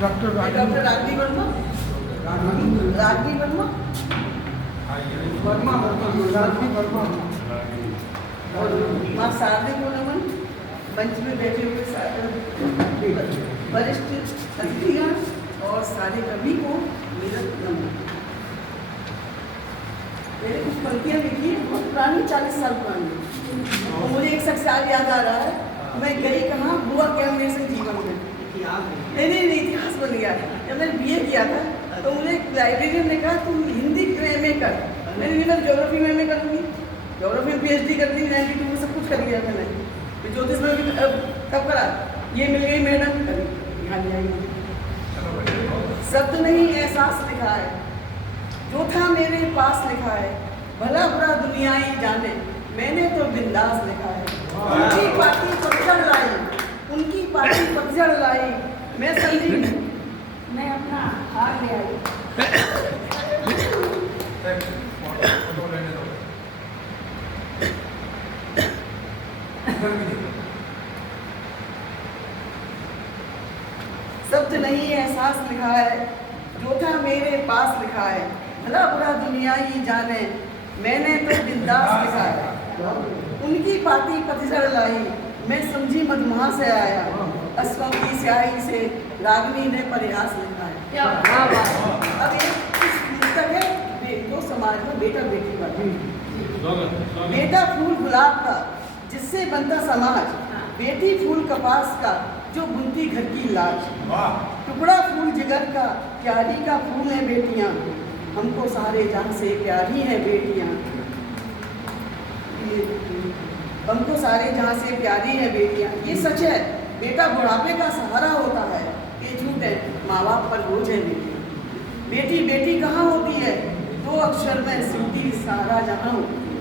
Doctor रागी वर्मा माँ शारदे को नमन। मंच में बैठे हुए वरिष्ठ अतिथिगण और सारे कवि को मेरा नमन। मैंने कुछ पंक्तियाँ लिखी हैं, बहुत पुरानी, 40 साल पुरानी। और मुझे एक शख्स याद आ रहा है, मैं गई कहाँ, बुआ कैमरे से जीवन में। नहीं, इतिहास बन गया। जब मैंने BA किया था तो मुझे लाइब्रेरियन ने कहा तुम हिंदी में MA कर। मैंने ज्योग्राफी में MA करूँगी, ज्योग्राफी में PhD कर दी, 92 में सब कुछ कर लिया मैंने। फिर ज्योतिष में भी तब करा, ये मिल गई मैडम, यहाँ ले आई। शब्द नहीं एहसास लिखा है, जो था मेरे पास लिखा है, भला बुरा दुनिया ही जाने, मैंने तो बिंदास लिखा है। उनकी पार्टी पतझड़ लाई, उनकी पार्टी पतझड़ लाई, मैं समझी मैं अपना हार ले आई। शब्द नहीं एहसास लिखा है, जो था मेरे पास लिखा है, भला बुरा दुनिया ही जाने, मैंने तो बिंदास लिखा है। उनकी पार्टी पतझड़ लाई, मैं समझी मधुमाह से आया, अश्कों की स्याही से रागिनी ने प्रयास लिखा है। अब ये पुस्तक है जो समाज में बेटा बेटी का, बेटा फूल गुलाब का जिससे बनता समाज, बेटी फूल कपास का जो बुनती घर की लाज, टुकड़ा फूल जिगर का क्यारी का फूल है बेटियां, हमको सारे जहां से प्यारी है बेटियां, हमको सारे जहां से प्यारी है बेटियां। ये सच है, बेटा बुढ़ापे का सहारा होता है, ये झूठ है, माँ बाप पर बोझ है बेटी। बेटी बेटी कहाँ होती है, 2 अक्षर में सिमटी सारा जहां होती है।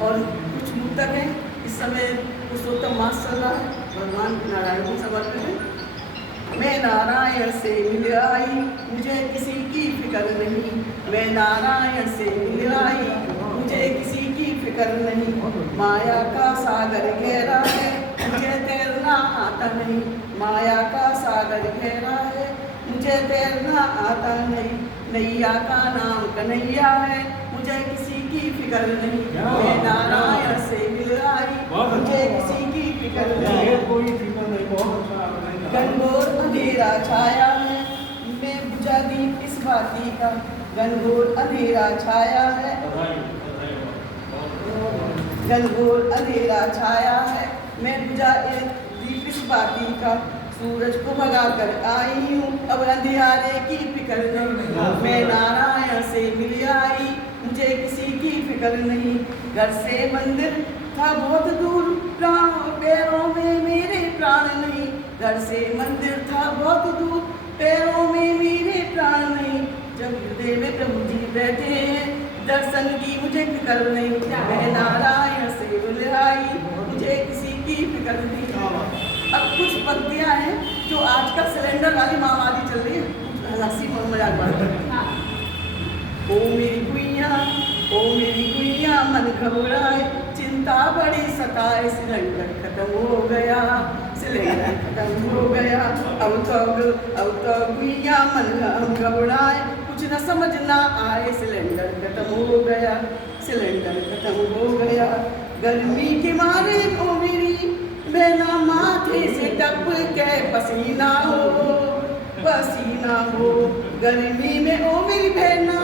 और कुछ मुक्तक हैं, इस समय पुरुषोत्तम मास चल रहा है, भगवान नारायण को समर्पित है। मैं नारायण से मिल आई, मुझे किसी की फिक्र नहीं, मैं नारायण से मिल आई, मुझे किसी की फिक्र नहीं, माया का सागर गहरा है, मुझे तैरना आता नहीं, माया का सागर गहरा है, मुझे तैरना आता नहीं, नैया का नाम कन्हैया है, मुझे किसी की फिक्र नहीं, मैं नारायण से मिल आई, मुझे किसी की फिक्र नहीं। घनघोर अंधेरा छाया है, मैं बुझा दीप इस बाती का, घनघोर अंधेरा छाया है, घनघोर अंधेरा छाया है, मैं बुझा दीप इस बाती का, सूरज को भगा कर आई हूँ, अब अंधियारे की फिक्र नहीं, मैं नारायण से मिल आई, मुझे किसी की फिक्र नहीं। घर से मंदिर था बहुत दूर, पैरों में मेरे प्राण नहीं, घर से मंदिर था बहुत दूर, पैरों में मेरे प्राण नहीं, जब हृदय में प्रभु जी बैठे हैं, दर्शन की मुझे फिक्र नहीं, मैं नारायण से मिल आई, मुझे किसी की फिक्र नहीं। अब कुछ पंक्तियां हैं जो आजकल सिलेंडर वाली माओवादी चल रही है, हंसी मजाक बढ़, ओ मेरी गुइया मन घबराए, चिंता बड़ी सताए, सिलेंडर खत्म हो गया, सिलेंडर खत्म हो गया, अब तो गुइया मन घबराए, कुछ न समझ ना आए, सिलेंडर खत्म हो गया, सिलेंडर खत्म हो गया। गर्मी के मारे ओ मेरी बहना माथे से टप के पसीना हो, गर्मी में ओ मेरी बहना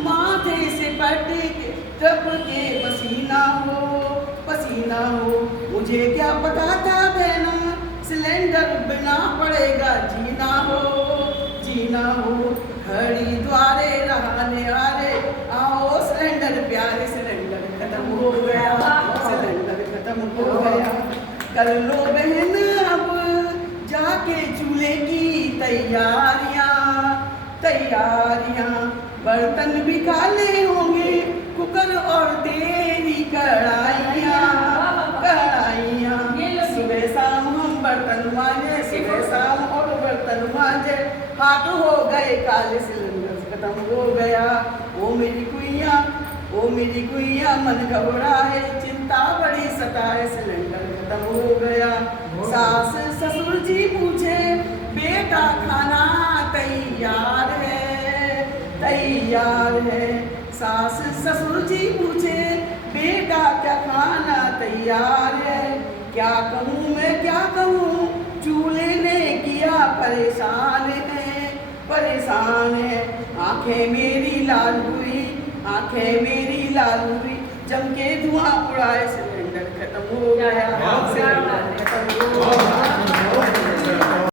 माथे से पट के टप के पसीना हो, मुझे क्या पता था बहना सिलेंडर बिना पड़ेगा जीना हो, घड़ी द्वारे रहने वाले आओ, सिलेंडर प्यारे, सिलेंडर खत्म हो गया, सिलेंडर खत्म हो गया, कर लो बहन अब जाके चूल्हे की तैयारियां, बर्तन भी काले होंगे, कुकर और तेरी कढ़ाइयाँ, सुबह शाम हम बर्तन मांजे, सुबह शाम और बर्तन मांजे, हाथ हो गए काले, सिलेंडर खत्म हो गया, ओ मेरी गुइया मन घबराए, चिंता बड़ी सताए, सिलेंडर खत्म हो गया। सास ससुर जी पूछे बेटा खाना तैयार है। सास ससुर जी पूछे बेटा क्या खाना तैयार है। क्या कहूँ मैं क्या कहूँ, चूल्हे ने किया परेशान है। आंखें मेरी लाल हुई, जम के धुआं उड़ाए सिलेंडर खत्म हो गया।